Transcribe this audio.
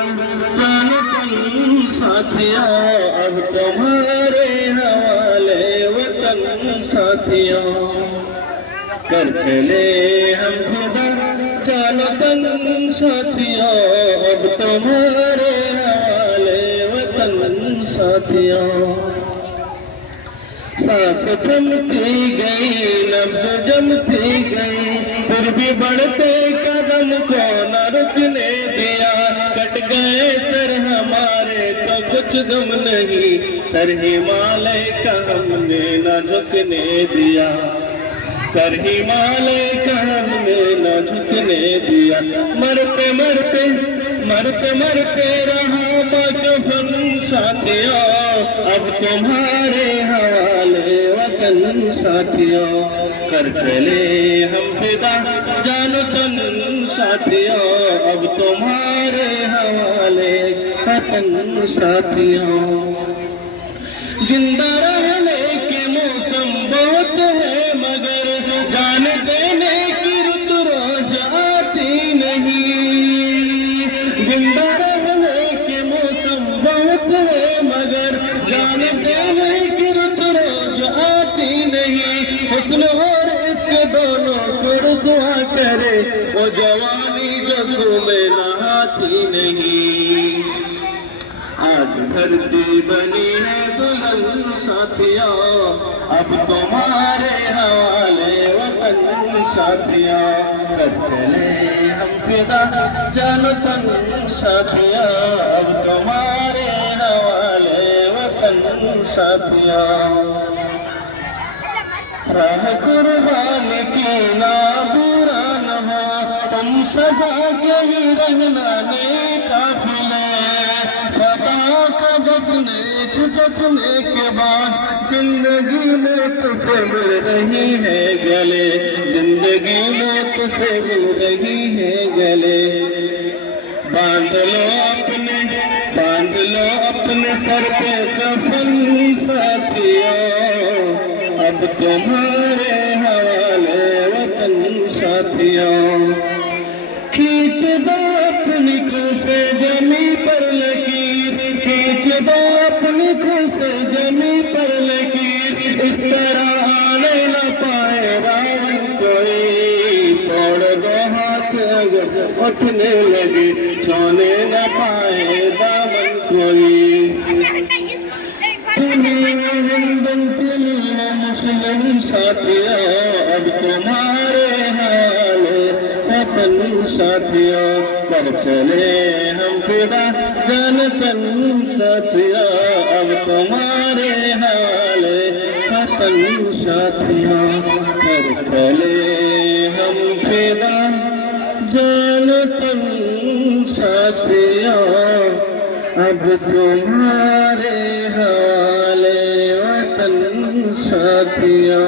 जानो तन साथिया, अब तुम्हारे हवाले वतन साथिया। कर चले हम खुदा जानो तन साथिया, अब तुम्हारे हवाले वतन साथिया। सांस थमती गई, नब्ज जमती गई, फिर भी बढ़ते कदम को न रुकने दिया। कट गए सर हमारे तो कुछ गम नहीं, सर हिमालय का हमने न झुकने दिया। सर हिमालय का हमने न झुकने दिया। मरते मरते मरते मरते रहा बचपन साथिया, अब तुम्हारे हवाले वतन साथिया। कर चले हम फिदा जानो तन साथिया, अब तुम्हारे हवाले वतन साथिया। जिंदा रहने के मौसम बहुत है, मगर जान देने की रुत रोज आती नहीं। जिंदा रहने के मौसम बहुत है, मगर जान देने की रुत रोज आती नहीं। हुस्न और इश्क दोनों को रुसवा करे, वो जवानी जो तुम्हें नहाती नहीं। आज धरती बनी है दुल्हन साथिया, अब तुम्हारे हवाले वतन साथिया। कर चले हम फिदा जानो तन साथिया, अब तुम्हारे हवाले वतन साथिया। राह कुर्बान की ना बुरा न हो, तुम सजा के ही रहना नहीं काफिले। जसने के बाद जिंदगी में तुझसे मिल रही है गले, जिंदगी में तुझसे मिल रही है गले। बांध लो अपने सर पे कफन साथिया, अब तुम्हारे हवाले वतन साथिया। खींच दो अपनी खुद से जमी पर लकीर, खींच दो अपनी खुद से जमी पर लकीर। इस तरह आने न पाए रावण कोई, तोड़ दो हाथ अगर उठने लगे, छोने न पाए दामन कोई। मुस्लिम साथिया, अब तुम्हारे हाले वतन साथिया। कर चले हम फिदा जानो तन साथिया, अब तुम्हारे हाले वतन साथिया। कर चले हम फिदा जानो तन साथिया, अब तुम्हारे हवाले वतन साथिया।